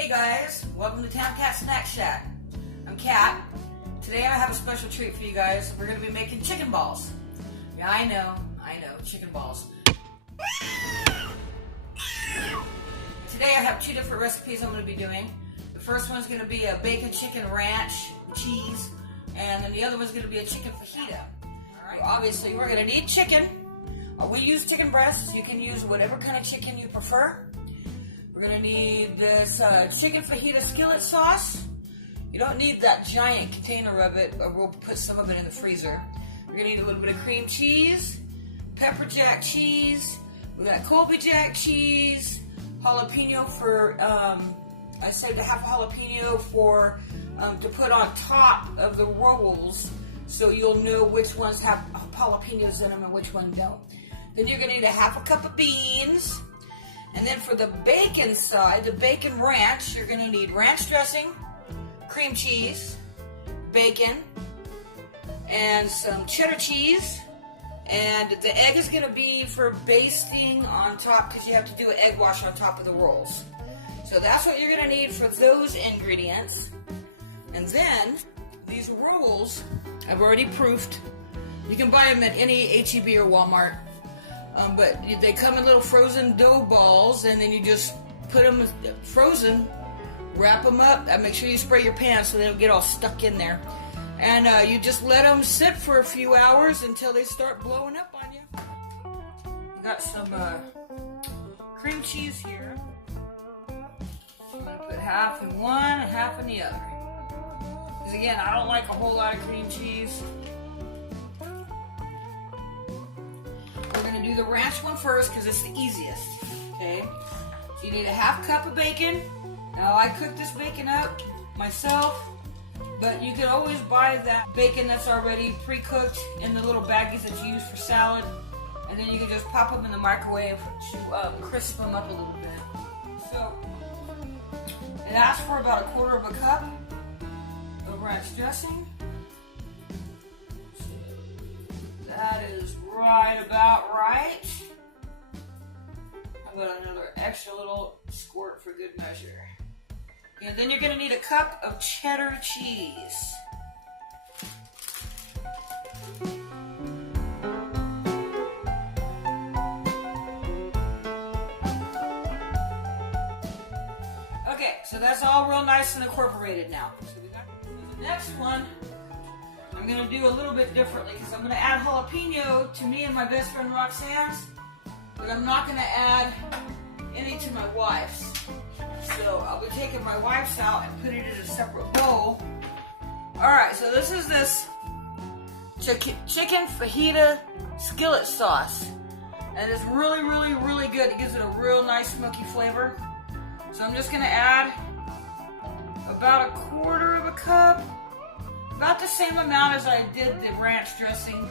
Hey guys, welcome to Town Cat Snack Shack. I'm Kat. Today I have a special treat for you guys. We're going to be making chicken balls. Yeah, I know, chicken balls. Today I have two different recipes I'm going to be doing. The first one's going to be a bacon chicken ranch with cheese, and then the other one's going to be a chicken fajita. Alright, obviously we're going to need chicken. We use chicken breasts. You can use whatever kind of chicken you prefer. We're going to need this chicken fajita skillet sauce. You don't need that giant container of it, but we'll put some of it in the freezer. We're going to need a little bit of cream cheese, pepper jack cheese, we got Colby jack cheese, jalapeno for, I saved a half a jalapeno for, to put on top of the rolls so you'll know which ones have jalapenos in them and which ones don't. Then you're going to need a half a cup of beans. And then for the bacon side, the bacon ranch, you're going to need ranch dressing, cream cheese, bacon, and some cheddar cheese. And the egg is going to be for basting on top because you have to do an egg wash on top of the rolls. So that's what you're going to need for those ingredients. And then these rolls, I've already proofed. You can buy them at any H-E-B or Walmart. But they come in little frozen dough balls, and then you just put them frozen, wrap them up, and make sure you spray your pan so they don't get all stuck in there. And you just let them sit for a few hours until they start blowing up on you. Got some cream cheese here. I'm going to put half in one and half in the other. Because again, I don't like a whole lot of cream cheese. We're going to do the ranch one first because it's the easiest, okay? So you need a half cup of bacon. Now I cooked this bacon up myself, but you can always buy that bacon that's already pre-cooked in the little baggies that you use for salad, and then you can just pop them in the microwave to crisp them up a little bit. So it asks for about 1/4 of a cup of ranch dressing. That is right about right. How about another extra little squirt for good measure? And then you're going to need a cup of cheddar cheese. Okay, so that's all real nice and incorporated now. So we got the next one. I'm going to do a little bit differently because I'm going to add jalapeno to me and my best friend Roxanne's, but I'm not going to add any to my wife's. So I'll be taking my wife's out and putting it in a separate bowl. Alright, so this is this chicken fajita skillet sauce. And it's really, really, really good. It gives it a real nice smoky flavor. So I'm just going to add about 1/4 of a cup. About the same amount as I did the ranch dressing.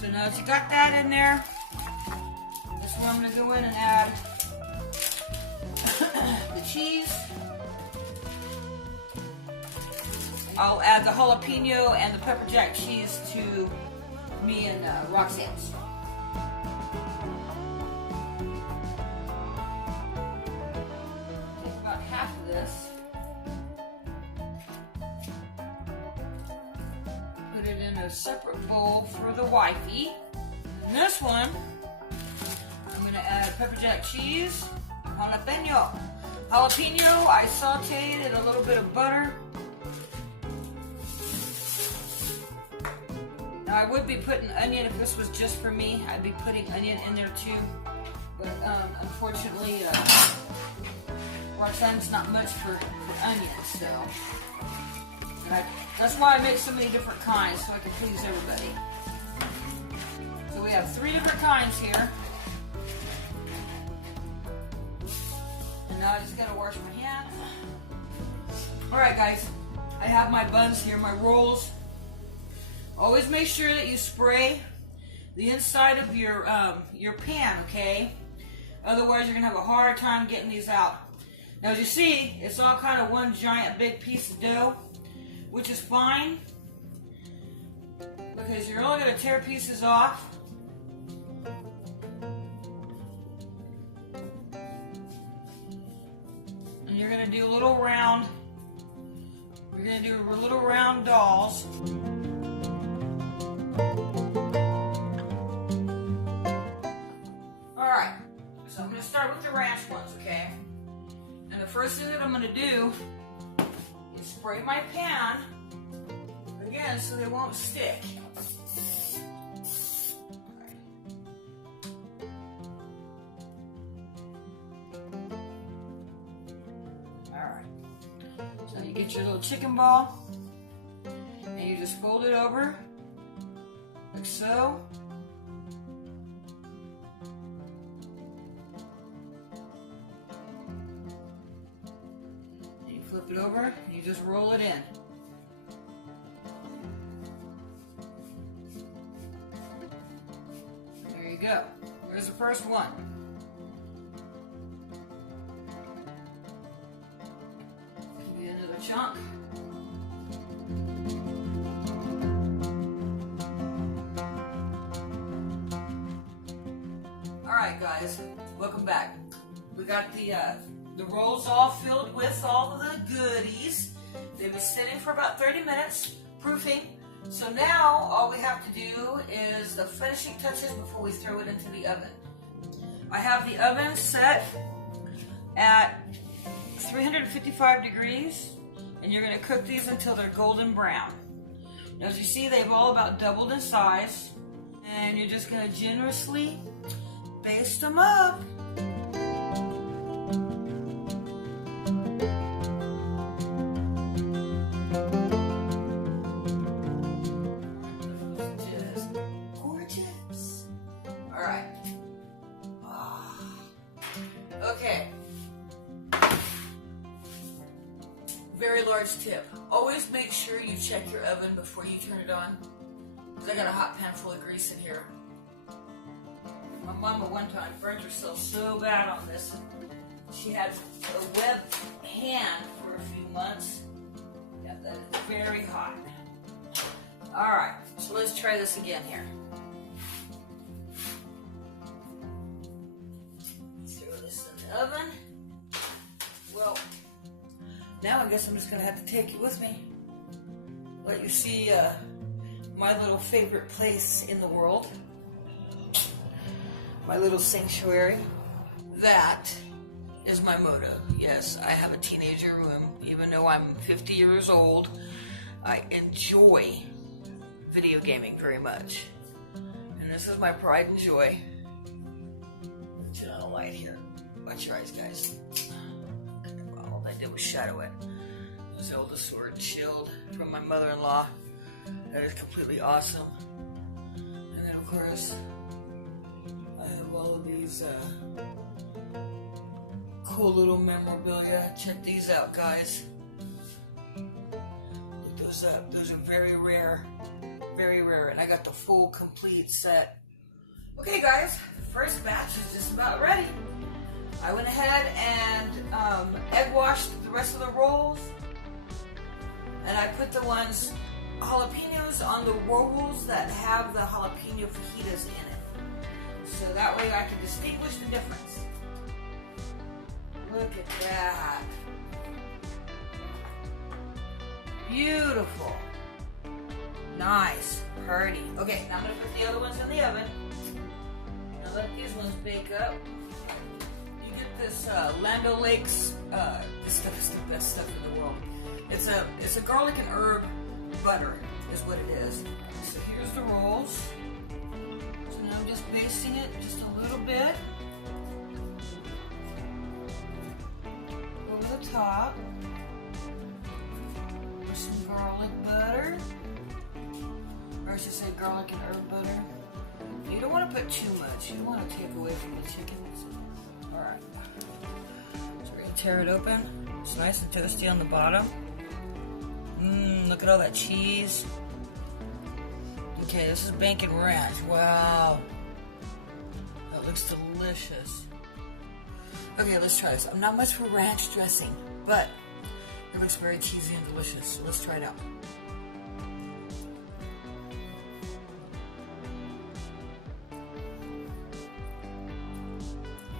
So now that you got that in there, this one I'm going to go in and add the cheese. I'll add the jalapeno and the pepper jack cheese to me and Roxanne's. Take about half of this. Put it in a separate bowl for the wifey. And this one, I'm going to add pepper jack cheese, jalapeno. Jalapeno, I sauteed in a little bit of butter. Now I would be putting onion if this was just for me. I'd be putting onion in there too. But unfortunately, Roxanne's not much for onions, so. That's why I make so many different kinds, so I can please everybody. So we have 3 different kinds here. And now I just gotta wash my hands. Alright guys, I have my buns here, my rolls. Always make sure that you spray the inside of your pan, okay? Otherwise you're gonna have a hard time getting these out. Now as you see, it's all kind of one giant big piece of dough, which is fine because you're only going to tear pieces off. And you're gonna do little round. You're gonna do little round dolls. All right. So I'm gonna start with the ranch ones, okay? And the first thing that I'm gonna do is spray my pan again so they won't stick. So you get your little chicken ball and you just fold it over like so. And you flip it over and you just roll it in. There you go. There's the first one. Chunk. Alright guys, welcome back. We got the rolls all filled with all of the goodies. They've been sitting for about 30 minutes, proofing. So now all we have to do is the finishing touches before we throw it into the oven. I have the oven set at 355 degrees. And you're going to cook these until they're golden brown. Now, as you see, they've all about doubled in size. And you're just going to generously baste them up. Just gorgeous. All right. Okay. Very large tip. Always make sure you check your oven before you turn it on. Because I got a hot pan full of grease in here. My mama one time burned herself so bad on this. She had a webbed hand for a few months. Yeah, that is very hot. Alright, so let's try this again here. Throw this in the oven. Well, now I guess I'm just going to have to take you with me. Let you see my little favorite place in the world. My little sanctuary. That is my motive. Yes, I have a teenager room. Even though I'm 50 years old, I enjoy video gaming very much. And this is my pride and joy. Turn on the light here. Watch your eyes, guys. All I did was shadow it. Zelda sword shield from my mother-in-law. That is completely awesome. And then of course, I have all of these cool little memorabilia. Check these out, guys. Look those up. Those are very rare. Very rare. And I got the full complete set. Okay guys, first batch is just about ready. I went ahead and egg washed the rest of the rolls, and I put the ones jalapenos on the rolls that have the jalapeno fajitas in it, so that way I can distinguish the difference. Look at that. Beautiful. Nice. Pretty. Okay, now I'm going to put the other ones in the oven. Now let these ones bake up. You get this Land O'Lakes, this stuff is the best stuff in the world. It's a garlic and herb butter is what it is. So here's the rolls. So now I'm just basting it just a little bit. Over the top. With some garlic butter. Or I should say garlic and herb butter. You don't want to put too much. You don't want to take away from the chicken. Alright. So we're going to tear it open. It's nice and toasty on the bottom. Look at all that cheese. Okay, this is bacon ranch. Wow. That looks delicious. Okay, let's try this. I'm not much for ranch dressing, but it looks very cheesy and delicious. So let's try it out.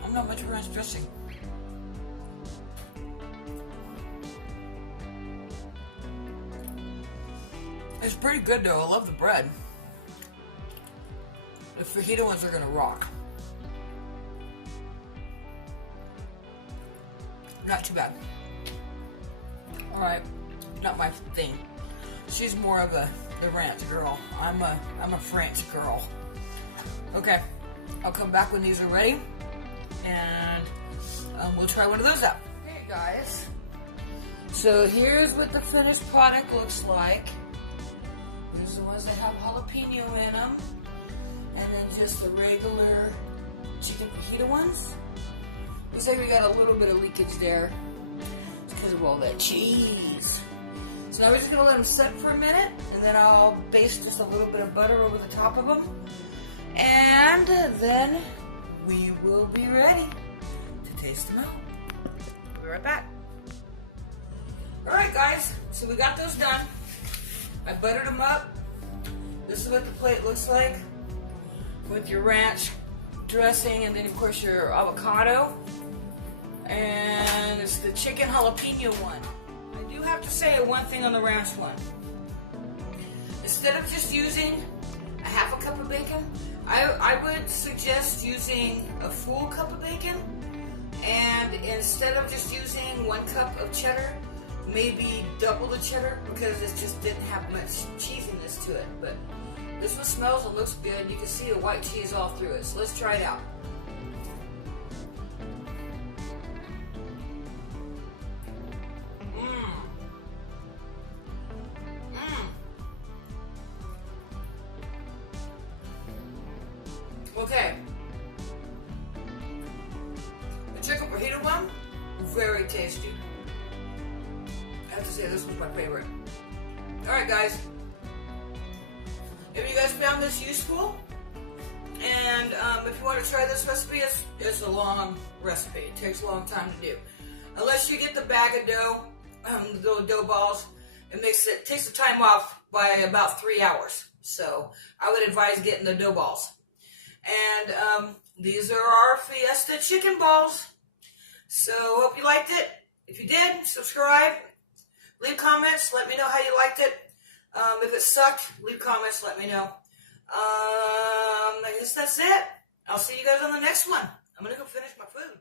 I'm not much for ranch dressing. It's pretty good though. I love the bread. The fajita ones are gonna rock. Not too bad. Alright, not my thing. She's more of the ranch girl. I'm a French girl. Okay, I'll come back when these are ready, and we'll try one of those out. Hey guys, so here's what the finished product looks like. These are the ones that have jalapeno in them, and then just the regular chicken fajita ones. Looks like we got a little bit of leakage there. It's because of all that cheese. So now we're just going to let them set for a minute, and then I'll baste just a little bit of butter over the top of them. And then we will be ready to taste them out. We'll be right back. Alright guys, so we got those done. I buttered them up. This is what the plate looks like with your ranch dressing, and then of course your avocado. And it's the chicken jalapeno one. I do have to say one thing on the ranch one. Instead of just using a half a cup of bacon, I would suggest using a full cup of bacon. And instead of just using 1 cup of cheddar, maybe double the cheddar, because it just didn't have much cheesiness to it. But this one smells and looks good. You can see the white cheese all through it. So let's try it out. Okay. The chicken fajita one, very tasty. I have to say this was my favorite. Alright guys, if you guys found this useful, and if you want to try this recipe, it's a long recipe. It takes a long time to do. Unless you get the bag of dough, the little dough balls, it takes the time off by about 3 hours. So I would advise getting the dough balls. And these are our Fiesta chicken balls. So hope you liked it. If you did, subscribe. Leave comments. Let me know how you liked it. If it sucked, leave comments. Let me know. I guess that's it. I'll see you guys on the next one. I'm going to go finish my food.